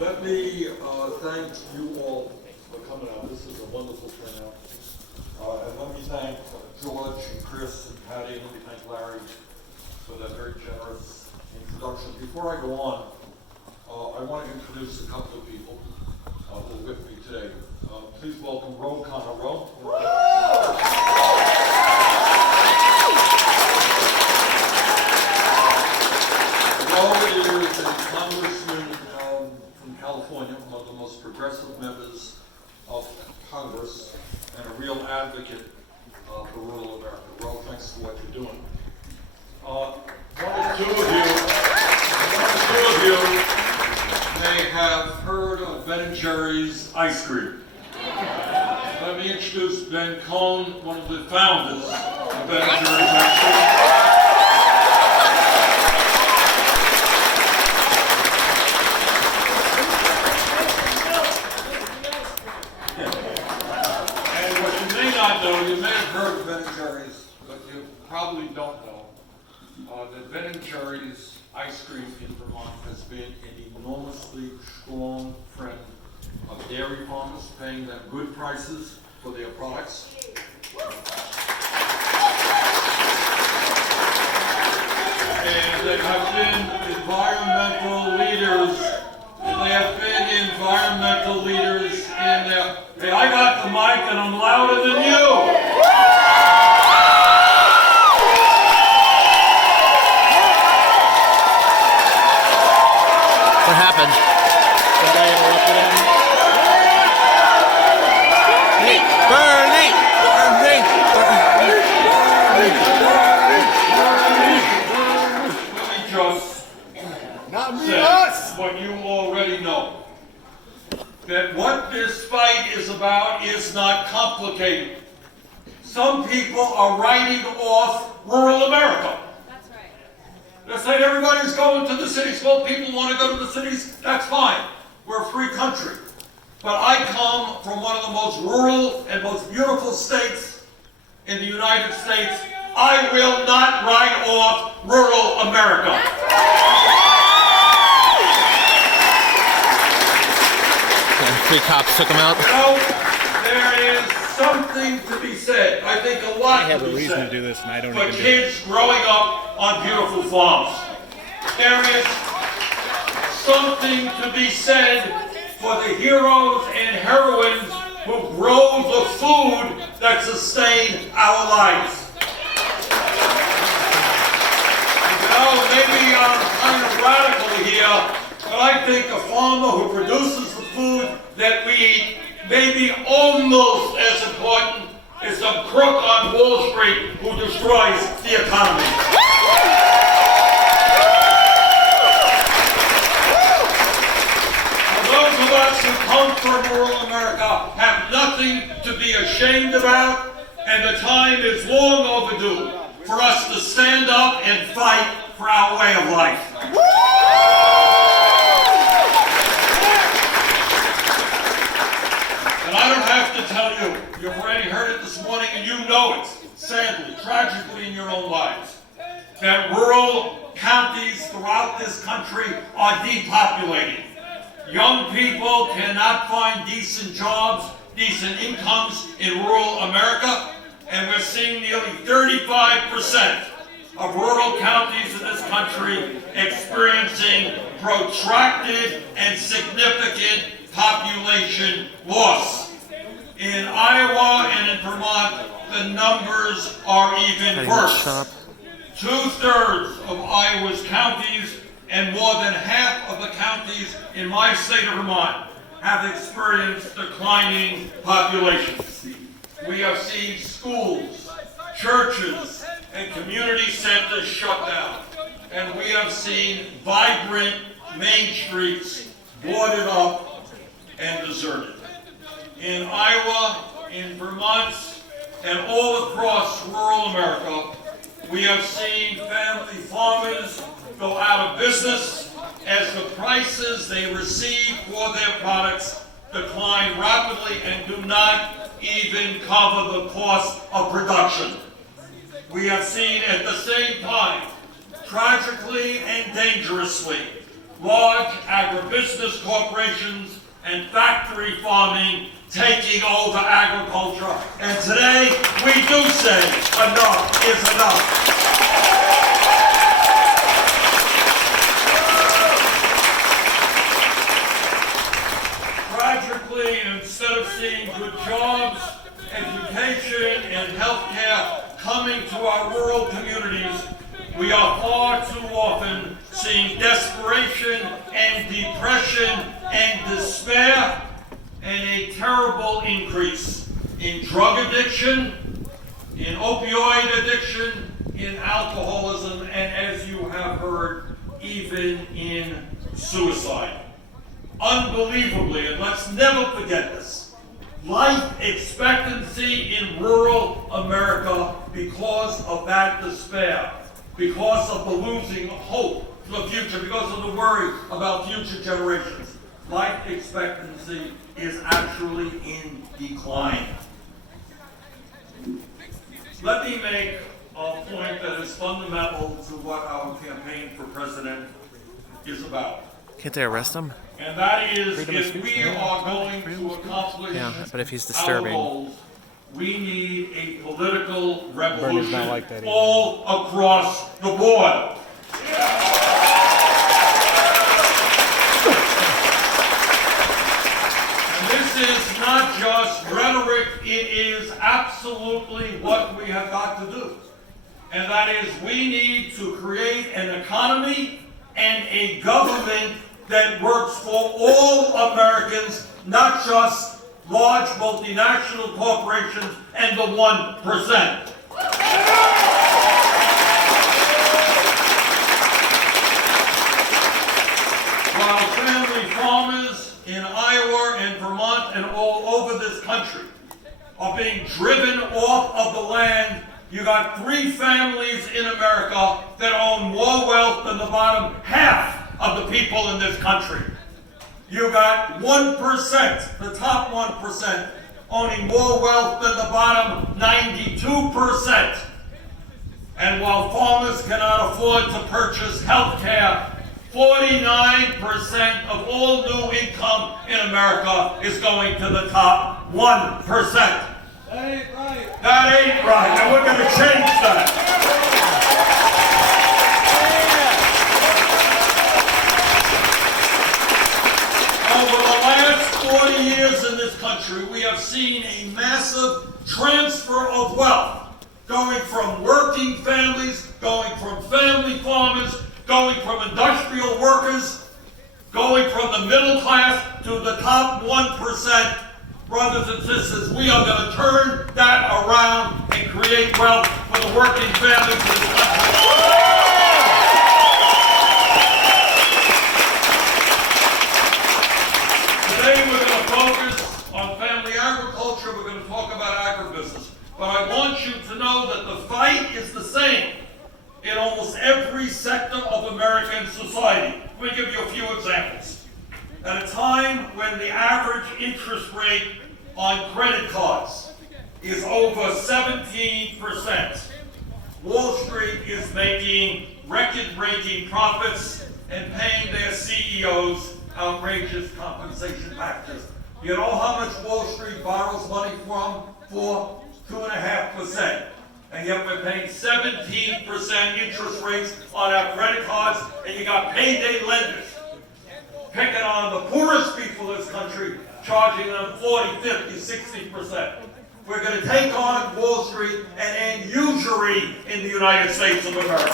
Let me thank you all for coming out. This is a wonderful turnout. And let me thank George and Chris and Patty, and let me thank Larry for that very generous introduction. Before I go on, I want to introduce a couple of people who are with me today. Please welcome Ro Connor. Ro. Ro is a congressman from California, one of the most progressive members of Congress, and a real advocate for rural America. Ro, thanks for what you're doing. One or two of you may have heard of Ben & Jerry's ice cream. Let me introduce Ben Cohn, one of the founders of Ben & Jerry's ice cream. And what you may not know, you may have heard of Ben & Jerry's, but you probably don't know that Ben & Jerry's ice cream in Vermont has been an enormously strong friend of dairy farmers, paying them good prices for their products. And they have been environmental leaders. In their, hey, I got the mic and I'm louder than you. What happened? Somebody interrupted him. Hey, Bernie! Let me just say what you already know. That what this fight is about is not complicated. Some people are writing off rural America. That's right. They're saying everybody's going to the cities. Well, people want to go to the cities, that's fine. We're a free country. But I come from one of the most rural and most beautiful states in the United States. I will not write off rural America. Three cops took him out. You know, there is something to be said. I think a lot I have to a be reason said to do this, and I don't for even do it. kids growing up on beautiful farms. There is something to be said for the heroes and heroines who grow the food that sustain our lives. You know, maybe I'm kind of radical here, but I think a farmer who produces the food that we eat may be almost as important as some crook on Wall Street who destroys the economy. Those of us who come from rural America have nothing to be ashamed about, and the time is long overdue for us to stand up and fight for our way of life. And I don't have to tell you, you've already heard it this morning and you know it, sadly, tragically in your own lives, that rural counties throughout this country are depopulating. Young people cannot find decent jobs, decent incomes in rural America, and we're seeing nearly 35% of rural counties in this country experiencing protracted and significant population loss. In Iowa and in Vermont, the numbers are even worse. 2/3 of Iowa's counties and more than half of the counties in my state of Vermont have experienced declining populations. We have seen schools, churches, and community centers shut down. And we have seen vibrant main streets boarded up and deserted. In Iowa, in Vermont, and all across rural America, we have seen family farmers go out of business as the prices they receive for their products decline rapidly and do not even cover the cost of production. We have seen at the same time, tragically and dangerously, large agribusiness corporations and factory farming taking over agriculture. And today, we do say enough is enough. Tragically, instead of seeing good jobs, education, and healthcare coming to our rural communities, we are far too often seeing desperation and depression and despair and a terrible increase in drug addiction, in opioid addiction, in alcoholism, and as you have heard, even in suicide. Unbelievably, and let's never forget this, life expectancy in rural America, because of that despair, because of the losing hope for the future, because of the worry about future generations, life expectancy is actually in decline. Let me make a point that is fundamental to what our campaign for president is about. Can't they arrest him? And that is, Freedom of if speech, we yeah. are going to accomplish But if he's our disturbing, goals, we need a political Bernie's revolution not like that either. all across the board. And this is not just rhetoric, it is absolutely what we have got to do. And that is, we need to create an economy and a government that works for all Americans, not just large multinational corporations and the 1%. While family farmers in Iowa and Vermont and all over this country are being driven off of the land, you got 3 families in America that own more wealth than the bottom half of the people in this country. You got 1%, the top 1%, owning more wealth than the bottom 92%. And while farmers cannot afford to purchase health care, 49% of all new income in America is going to the top 1%. That ain't right. That ain't right, and we're going to change that. Over the last 40 years in this country, we have seen a massive transfer of wealth, going from working families, going from family farmers, going from industrial workers, going from the middle class to the top 1%. Brothers and sisters, we are going to turn that around and create wealth for the working families in this country. Today we're going to focus on family agriculture. We're going to talk about agribusiness. But I want you to know that the fight is the same in almost every sector of American society. Let me give you a few examples. At a time when the average interest rate on credit cards is over 17%, Wall Street is making record-breaking profits and paying their CEOs outrageous compensation packages. You know how much Wall Street borrows money from? For 2.5%. And yet we're paying 17% interest rates on our credit cards, and you got payday lenders picking on the poorest people in this country, charging them 40, 50, 60%. We're going to take on Wall Street and end usury in the United States of America.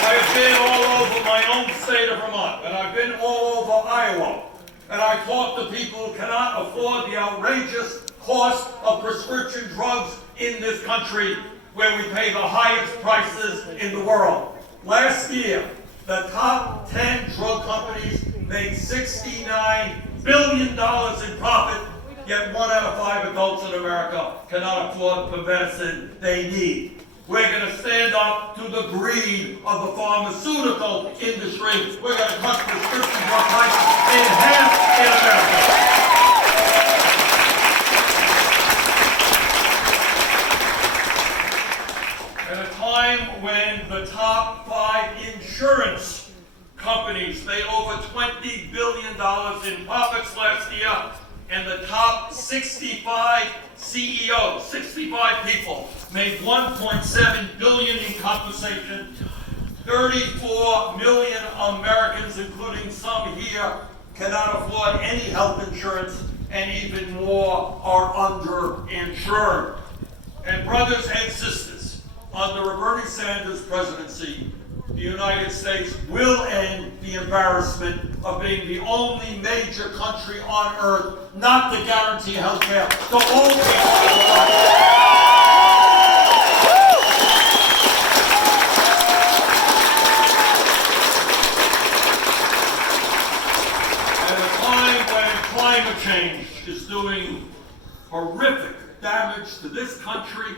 I have been all over my own state of Vermont, and I've been all over Iowa, and I talk to people who cannot afford the outrageous cost of prescription drugs in this country, where we pay the highest prices in the world. Last year, the top 10 drug companies made $69 billion in profit, yet 1 out of 5 adults in America cannot afford the medicine they need. We're going to stand up to the greed of the pharmaceutical industry. We're going to cut prescription drug prices in half in America. time when the top 5 insurance companies made over $20 billion in profits last year, and the top 65 CEOs, 65 people, made $1.7 billion in compensation. 34 million Americans, including some here, cannot afford any health insurance, and even more are underinsured. And brothers and sisters, under Bernie Sanders' presidency, the United States will end the embarrassment of being the only major country on earth not to guarantee health care to all people. Climate change is doing horrific damage to this country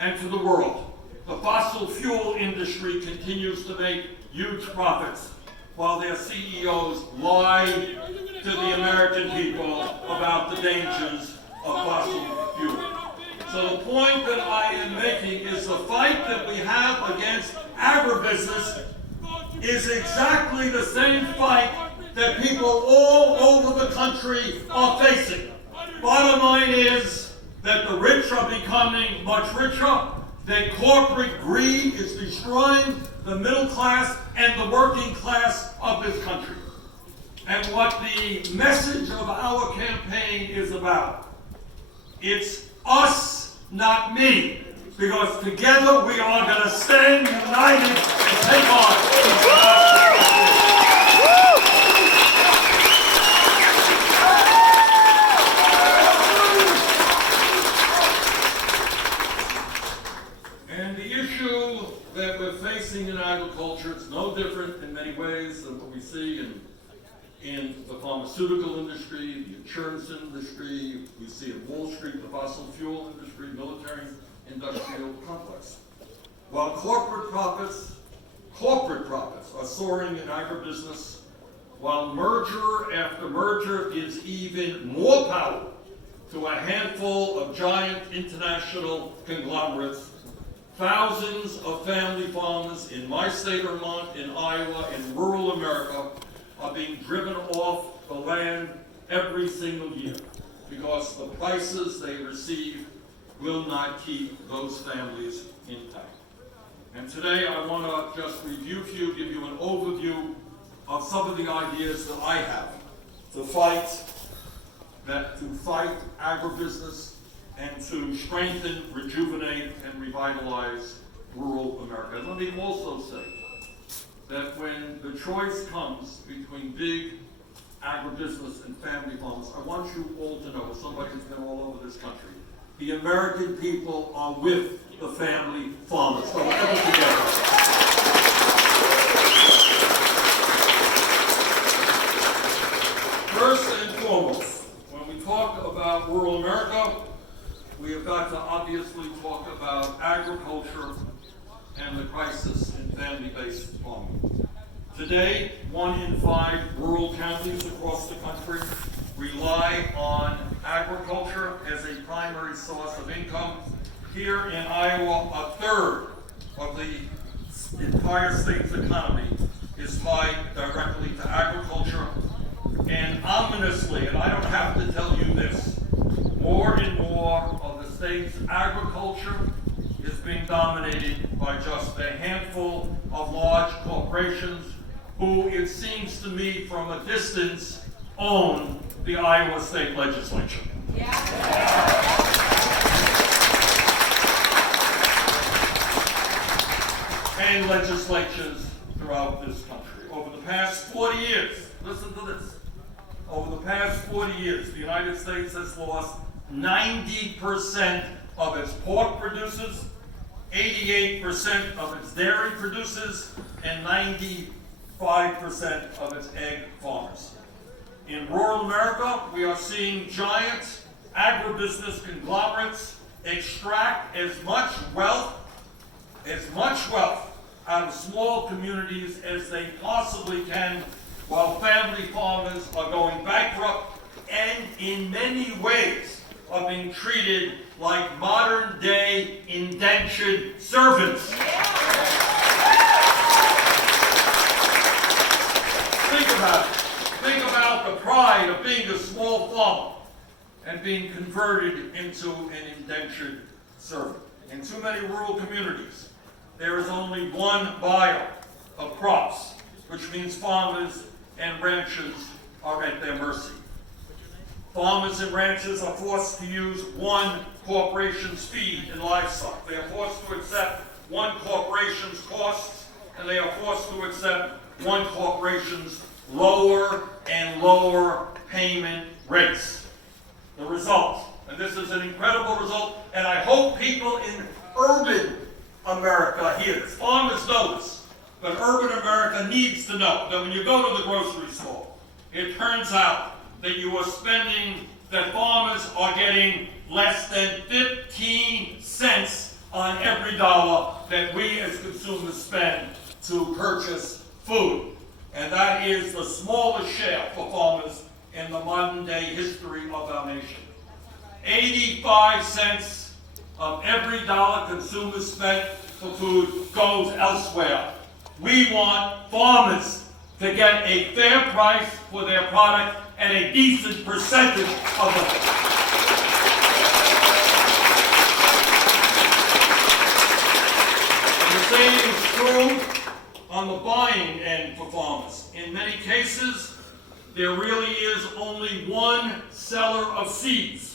and to the world. The fossil fuel industry continues to make huge profits while their CEOs lie to the American people about the dangers of fossil fuel. So the point that I am making is the fight that we have against agribusiness is exactly the same fight that people all over the country are facing. Bottom line is that the rich are becoming much richer, that corporate greed is destroying the middle class and the working class of this country. And what the message of our campaign is about, it's us, not me. Because together we are going to stand united and take on. That we're facing in agriculture, it's no different in many ways than what we see in the pharmaceutical industry, the insurance industry, we see in Wall Street, the fossil fuel industry, military industrial complex. While corporate profits are soaring in agribusiness, while merger after merger gives even more power to a handful of giant international conglomerates, thousands of family farmers in my state of Vermont, in Iowa, in rural America are being driven off the land every single year because the prices they receive will not keep those families intact. And today I want to just review for you, give you an overview of some of the ideas that I have to fight agribusiness and to strengthen, rejuvenate, and revitalize rural America. And let me also say that when the choice comes between big agribusiness and family farmers, I want you all to know, as somebody who's been all over this country, the American people are with the family farmers. So we're ever together. First and foremost, when we talk about rural America, we have got to obviously talk about agriculture and the crisis in family-based farming. Today, 1 in 5 rural counties across the country rely on agriculture as a primary source of income. Here in Iowa, a third of the entire state's economy is tied directly to agriculture. And ominously, and I don't have to tell you this, more and more of the state's agriculture is being dominated by just a handful of large corporations who, it seems to me from a distance, own the Iowa state legislature. And legislatures throughout this country. Over the past 40 years, listen to this, over the past 40 years, the United States has lost 90% of its pork producers, 88% of its dairy producers, and 95% of its egg farmers. In rural America, we are seeing giant agribusiness conglomerates extract as much wealth out of small communities as they possibly can, while family farmers are going bankrupt and in many ways are being treated like modern-day indentured servants. about it. Think about the pride of being a small farmer and being converted into an indentured servant. In too many rural communities, there is only one buyer of crops, which means farmers and ranchers are at their mercy. Farmers and ranchers are forced to use one corporation's feed and livestock. They are forced to accept one corporation's costs, and they are forced to accept one corporation's lower and lower payment rates. The result, and this is an incredible result, and I hope people in urban America hear this. Farmers know this, but urban America needs to know that when you go to the grocery store, it turns out that you are spending, that farmers are getting less than 15 cents on every dollar that we as consumers spend to purchase food. And that is the smallest share for farmers in the modern day history of our nation. 85 cents of every dollar consumers spend for food goes elsewhere. We want farmers to get a fair price for their product and a decent percentage of it. And the same is true on the buying end for farmers. In many cases, there really is only one seller of seeds.